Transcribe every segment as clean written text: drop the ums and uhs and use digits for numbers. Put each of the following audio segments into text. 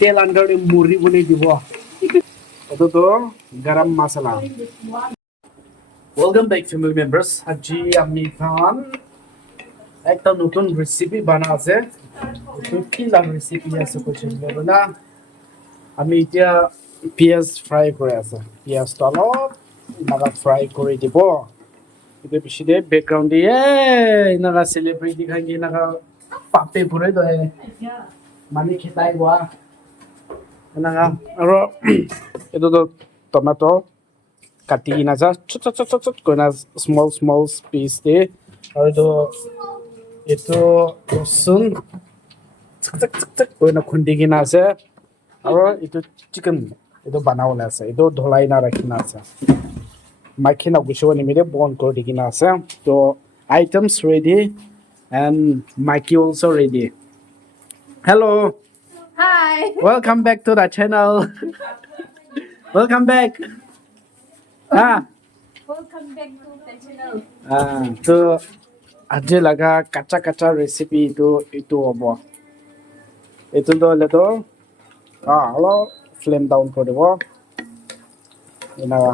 তেল আন্দারে মুড়ি বলে দিব এটা তো গরম মশলা ওয়েলকাম ব্যাক ফ্যামিলি মেম্বার্স আজি আমি খান একটা নতুন রেসিপি বানাছে তো কি লাভ রেসিপি আছে কোচিং বলো না আমি এতিয়া পিয়াজ ফ্রাই করে আছে পিয়াজটা অলপ নাগা ফ্রাই করে দিব itu biside background দিয়ে নাগা সেলিব্রিটি খাই নাগা পাপে ভরে দয় মানে খেতাই গোয়া নাগা আৰু এটো তো টমেটো কাটি কিনা যা ছোট ছোট ছোট ছোট করে না স্মল পিস দিয়ে আৰু এটো ৰসুন চক চক চক চক কৰে না খুন্দি কিনা আছে আৰু এটো চিকেন এটো বানাবলে আছে এটো ধলাই না রাখি না আছে মাইখিনা গুছাবনি মেরে বন করে দি কিনা আছে তো items ready and Mikey also ready hello Hi. welcome back to the channel welcome back Welcome back to the channel. তো আজি লাগা কাঁচা কাঁচা রেসিপি itu হবো itu হলে তো হলো ফ্লেম ডাউন করে দেব এনারা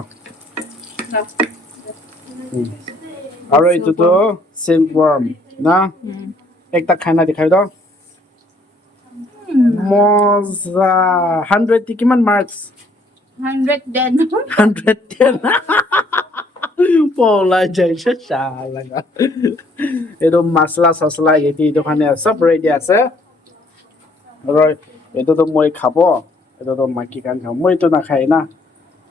আৰু এইটো তো সিল্কওয়ার্ম না একটা খানা দেখাই দাও মজা 100 টি কিমান মার্কস 110. 110 পলা যাইছে শালা এটো মছলা সসলা এটি দোকানে সব রেডি আছে আৰু এটো তো মই খাব এটো তো মাকি কান খাব মই তো না খাই না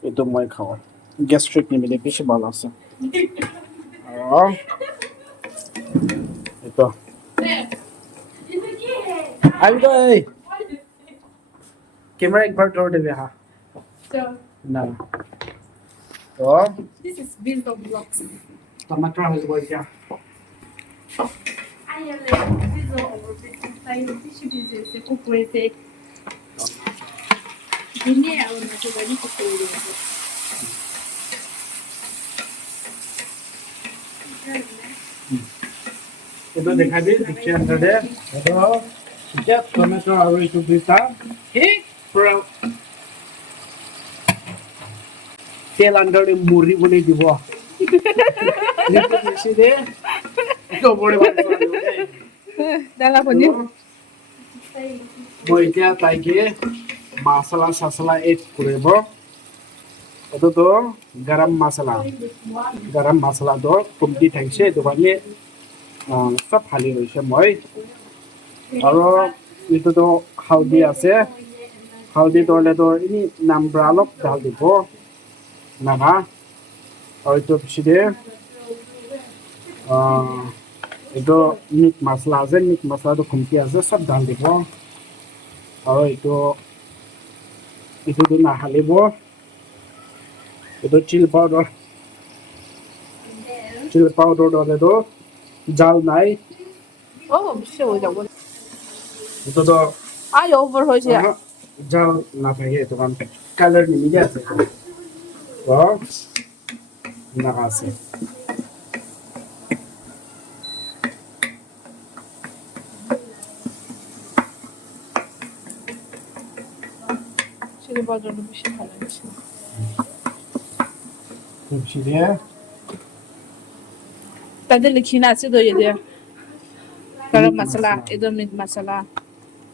এটো মই খাও গ্যাস্ট্রিক নিমিলে বেশি ভালো আছে এটো আই ভাই ক্যামেরা একবার ধরে দেবে হ্যাঁ So না তো this is build of blocks. Tomato হয়ে গেল এটা I am like this is all over this style tissue business se kukwese. Dine au na to bani ko ko. itu দেখাবি দেখছি আন্দারে এটা এটা টমেটো আর একটু দিতা ঠিক পুরো তেল আন্দারে মুড়ি বলে দিব বেশি দে তো বড় বড় Dala poni. মই এতিয়া তাইকে মশলা সসলা এড করব এটা তো গরম মশলা তো কমতি থাকছে দোকানে সব খালি হয়েছে মই আৰু এইটো তো হালদি আছে হালদি দলে তো এনে নাম্বাৰ অলপ ঢাল দিব নাগা আৰু এইটো পিছতে এইটো মিট মশলা আছে মিট মশলাটো কমতি আছে সব ঢাল দিব আৰু এইটো নাহালিব এইটো চিলি পাউডার দলে তো জাল নাই Oh, show the one. itu তো I over hoje. জাল না থাকে তো কালার নিয়ে আছে তো না আছে Chili powder no bicho falante. খুশি দিয়ে Tadi likhina ase do yede. Garam masala, edo meat masala,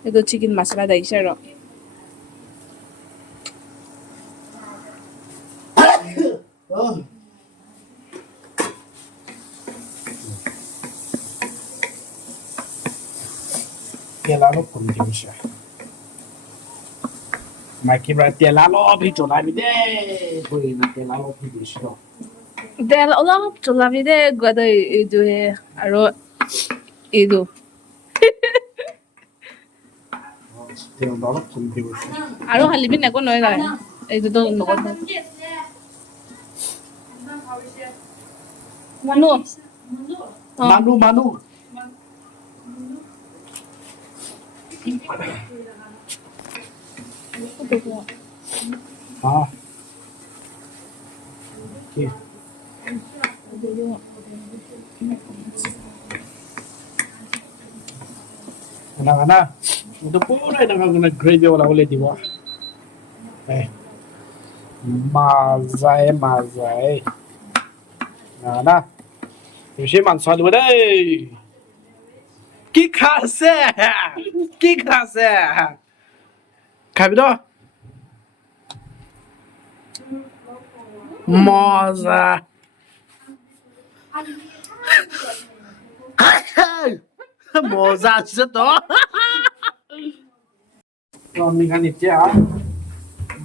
edo chicken masala daise ro. তেলালো কম দিছে মাইকি ব্রা তেলালো ভিতর আমি দে কই না তেলালো ভিতর Del olap cholamide godo edo he aro edo. তেলালো কম দিছে Aro halibi neko noy dai. Edo do nokot. Manu. মানু হ্যাঁ কি Anak-anak, Ito pura na gravy wala ulit di ba? Eh, mazay. Na. Yung man sali mo day. কি খাসে কি খাসে খাবি তো মজা মজা আছে তো আমি খান এতিয়া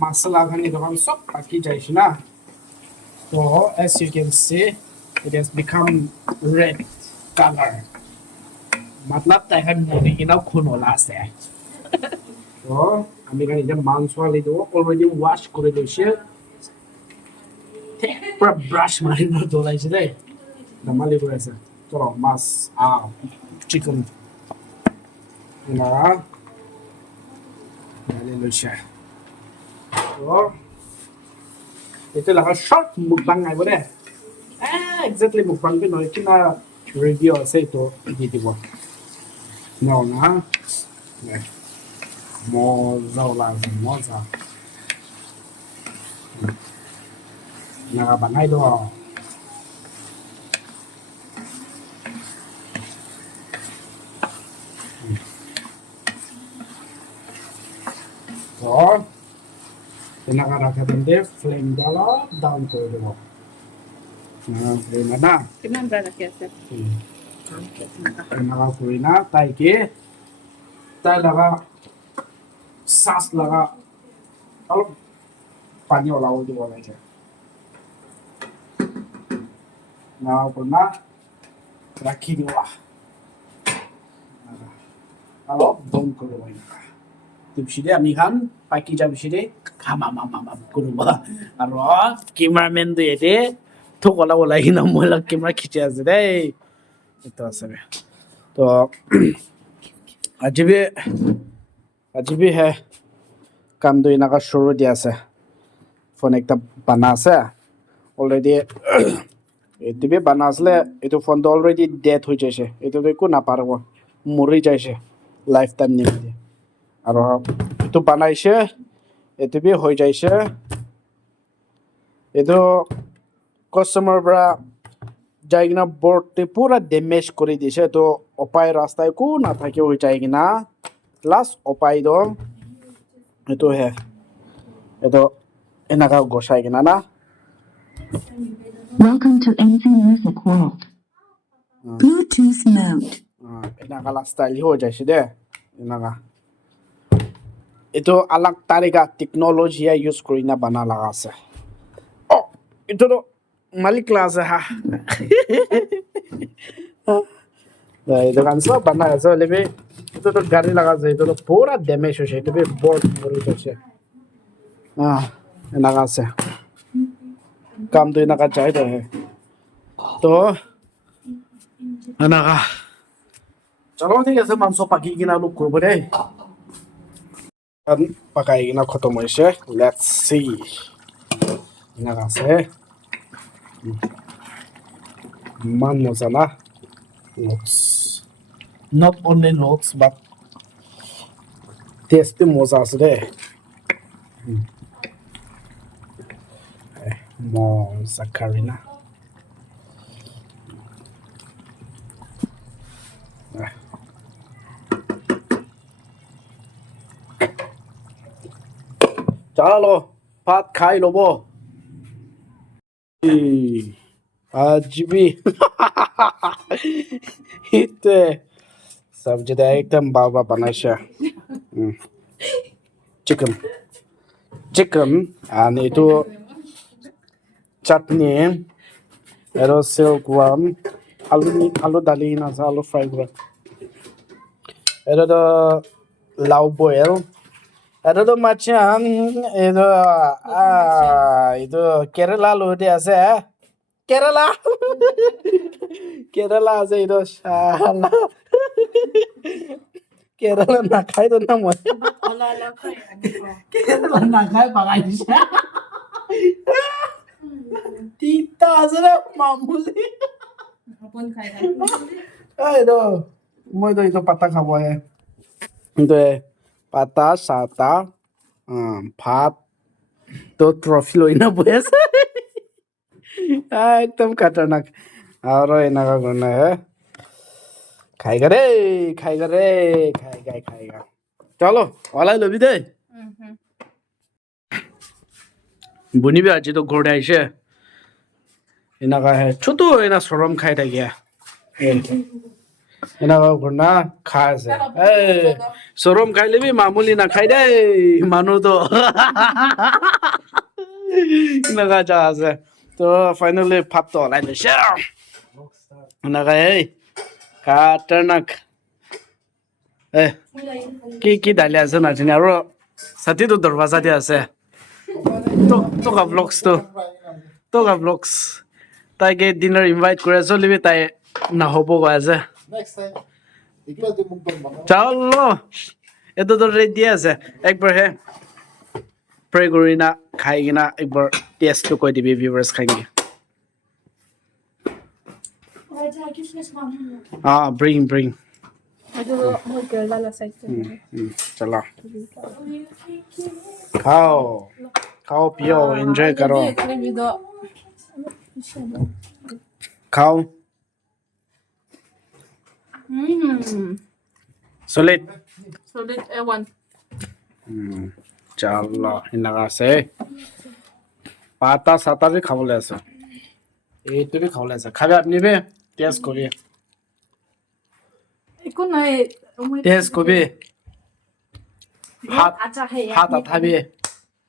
মশলা খানি তখন সব পাকি যাইছে না তো as you can see it has become red color मतलब তাইখান মুড়ি কিনাও খুন হলা আছে তো আমি খান এতিয়া মাংস আলি দেবো অলরেডি ওয়াশ করে লৈছে পুরা ব্রাশ মারি দলাইছে দেই দামালি করে আছে চলো মাছ চিকেন না ঢালি লৈছে তো itu lah short mukbang ai boleh exactly mukbang tu noi kena review ase itu gitu buat no na moza lah moza na banai do তো Nakarakan dia flame dalam down ke bawah. Nah, flame mana? Kiman berada kiasa? Naga flame na, tay ke, tay laga sas laga, kalau pani olah udah boleh je. Nah, pernah rakhi dia. Kalau down ke bawah. Tibside আমি খান পাকি যাবিসিরে খামামামামা করব আর cameraman তো এতে থোকলা ওলাই না মহিলা camera খিচে আছে রে তো আছে তো আজিবি হে কাম দুই নাকা শুরু দিয়ে আছে ফোন একটা বানা আছে অলরেডি এটিবি বানা আসলে এটো ফোন তো অলরেডি ডেথ হয়ে যাইছে এটো তো একো না পারব মরি যাইছে লাইফ টাইম নিয়ে আৰু এইটো বানাইছে এইটো বি হৈ যাইছে এইটো কাস্টমাৰ পৰা যাই কিনা বৰ্ডটি পুৰা ডেমেজ কৰি দিছে তো উপায় ৰাস্তা একো নাথাকে হৈ যায় কিনা লাষ্ট উপায় দ এইটো হে এইটো এনেকা গছাই কিনা না Welcome to NC Music World. Bluetooth mode. এনেকা লাষ্ট ষ্টাইল হৈ যাইছে দে এনেকা itu alag tariga teknologi ya use kori na bana laga ase oh itu to malik la ase ha itu kan so bana ase lebe itu to gari laga ase itu to pura damage hoise itu be board mori hoise enaga ase kam to enaga chai to hai to enaga chalo thik ase mangso paki kina luk korbo dei pakai na khotom hoise let's see naga ase man moza na looks not only looks but taste moza ase de moza karina चलो भात खाई लो वो आज भी इतने सब्जी तो एकदम बाबा बनाया चिकन आणि itu chutney ero silkworm alu dali na sa alu fry kura ero the lau boil Ada tu macam itu Kerala lo dia ase Kerala Kerala ase itu sana Kerala nak khai tu nama Kerala nak khai pakai dia Tita ase na mamuli Hapon khai itu mau itu patah khawa hai দে পাতা সাতা ভাত তো trophy লই না বই আছে একদম খাতারনাক আর এনেকা করনা হে খাইগা রে খাইগা রে খাইগা চলো ওলাই লবি দে বুনিবি আজি তো ঘরে আইছে এনেকা হে ছোট এনা সরম খাই থাকিয়া এনেকা ঘরনা খাই আছে সরম খাই লিবি মামুলি না খাই দে মানুহ তো এনেকা যা আছে তো ফাইনালি ভাত তো ওলাই লৈছে এনেকা এই খাতাৰনাক কি দালি আছে নাজানি আৰু ছাতিটো দৰৱাজা দি আছে তোকা ব্লগছ তাইকে ডিনাৰ ইনভাইট কৰি চলিবি তাই নহ'ব কৈ আছে চলো এইটো তো ৰেডি আছে একবাৰ হে প্ৰে কৰি না খাই কিনা একবাৰ টেষ্টটো কৈ দিবি ভিউৱাৰ্ছ খাই কিনে bring चलो खाओ पियो एंजॉय करो खाओ solid A1 चलो इनका से पाता साता भी खावले আছে এইটো भी খাवले আছে খাবে আপনি भी টেস্ট করি একো নাই টেস্ট কবি हाथ अच्छा है हाथ আঠাবি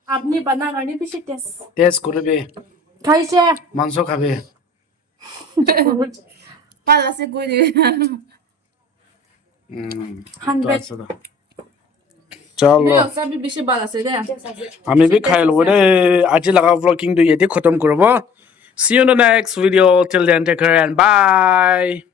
আপনি বানা গানি পিছে টেস্ট করবি খাইছে মাংস খাবি পালাসে কই দিবি 100 চলো সবই বেশি বালাসে দে আমি भी খাই লব দে আজি লাগা vlogging তো এতে খতম করব see you in the next video till then take care and bye